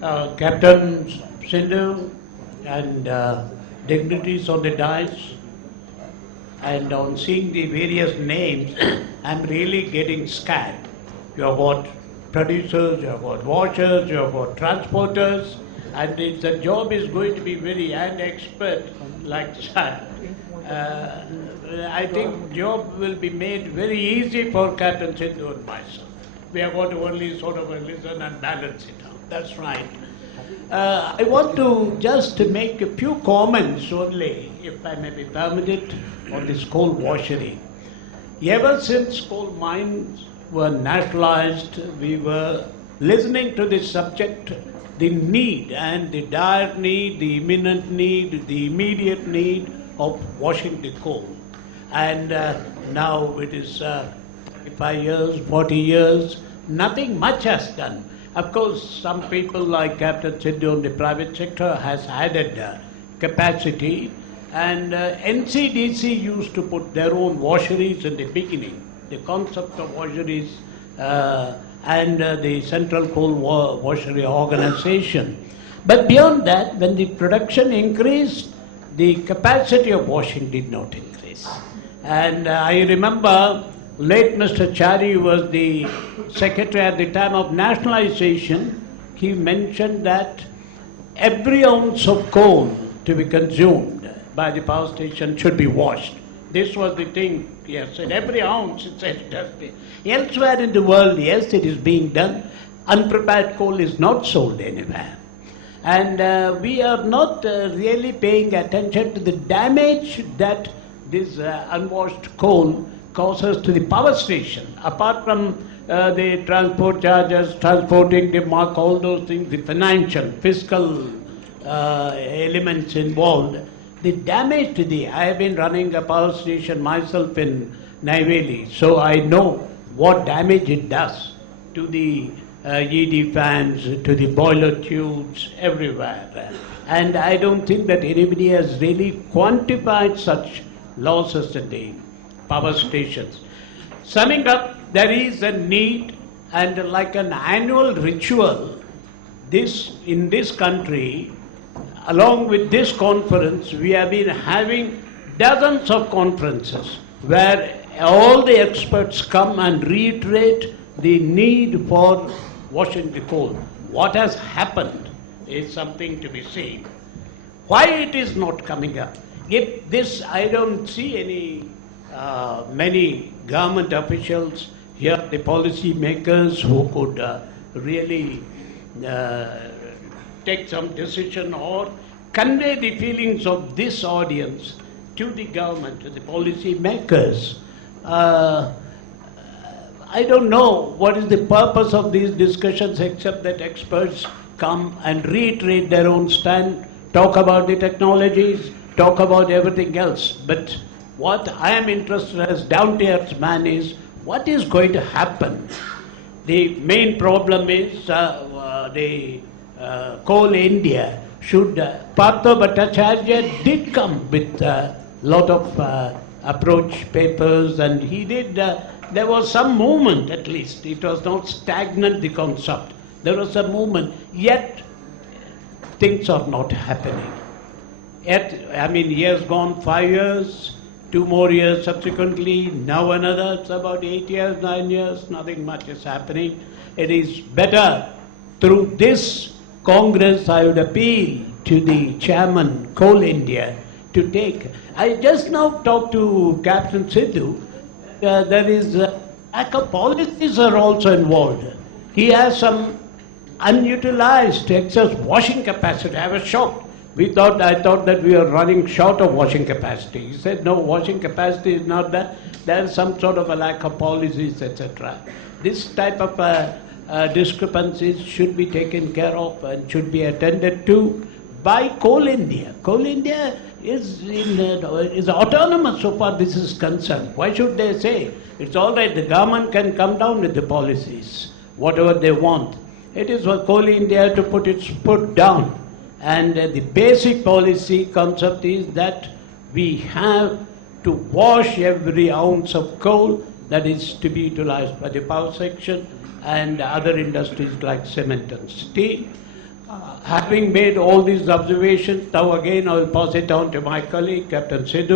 Captain Sindhu and dignitaries on the dais, and on seeing the various names, I'm really getting scared. You have got producers, you have got washers, you have got transporters, and the job is going to be very expert like that. I think job will be made very easy for Captain Sindhu and myself. We are going to only sort of listen and balance it out. That's right. I want to just make a few comments only, if I may be permitted, on this coal washery. Ever since coal mines were nationalized, we were listening to this subject, the need and the dire need, the imminent need, the immediate need of washing the coal. And now it is 35 years, 40 years, nothing much has done. Of course, some people like Captain Sindhu in the private sector has added capacity, and NCDC used to put their own washeries in the beginning. The concept of washeries and the Central Coal Washery Organization. But beyond that, when the production increased, the capacity of washing did not increase. And I remember late Mr. Chari was the secretary at the time of nationalization. He mentioned that every ounce of coal to be consumed by the power station should be washed. This was the thing, yes, and every ounce, it said, it has been. Elsewhere in the world, yes, it is being done. Unprepared coal is not sold anywhere. And we are not really paying attention to the damage that this unwashed coal causes to the power station. Apart from the transport charges, transporting the mark, all those things, the financial, fiscal elements involved, the damage to the, I have been running a power station myself in Neyveli, so I know what damage it does to the ED fans, to the boiler tubes, everywhere. And I don't think that anybody has really quantified such losses in the power stations. Summing up, there is a need, and like an annual ritual, in this country, along with this conference, we have been having dozens of conferences where all the experts come and reiterate the need for washing the coal. What has happened is something to be seen. Why it is not coming up? If this, I don't see any many government officials here, the policy makers who could really take some decision or convey the feelings of this audience to the government, to the policy makers. I don't know what is the purpose of these discussions except that experts come and reiterate their own stand, talk about the technologies, talk about everything else. But what I am interested as down-to-earth man is what is going to happen. The main problem is the Coal India should, Partha Bhattacharya did come with a lot of approach papers, and he did, there was some movement at least. It was not stagnant, the concept. There was a movement, yet things are not happening. Yet, I mean, years gone, 5 years, 2 more years subsequently, now another, it's about 8 years, 9 years, nothing much is happening. It is better through this Congress, I would appeal to the chairman, Coal India, to take. I just now talked to Captain Sindhu. There is lack of policies are also involved. He has some unutilized excess washing capacity. I was shocked. I thought that we are running short of washing capacity. He said, no, washing capacity is not there. There is some sort of a lack of policies, etc. This type of discrepancies should be taken care of and should be attended to by Coal India. Coal India is autonomous so far this is concerned. Why should they say? It's all right, the government can come down with the policies, whatever they want. It is for Coal India to put its foot down. And the basic policy concept is that we have to wash every ounce of coal that is to be utilized by the power section and other industries like cement and steel. Having made all these observations, now again I will pass it on to my colleague, Captain Sidhu.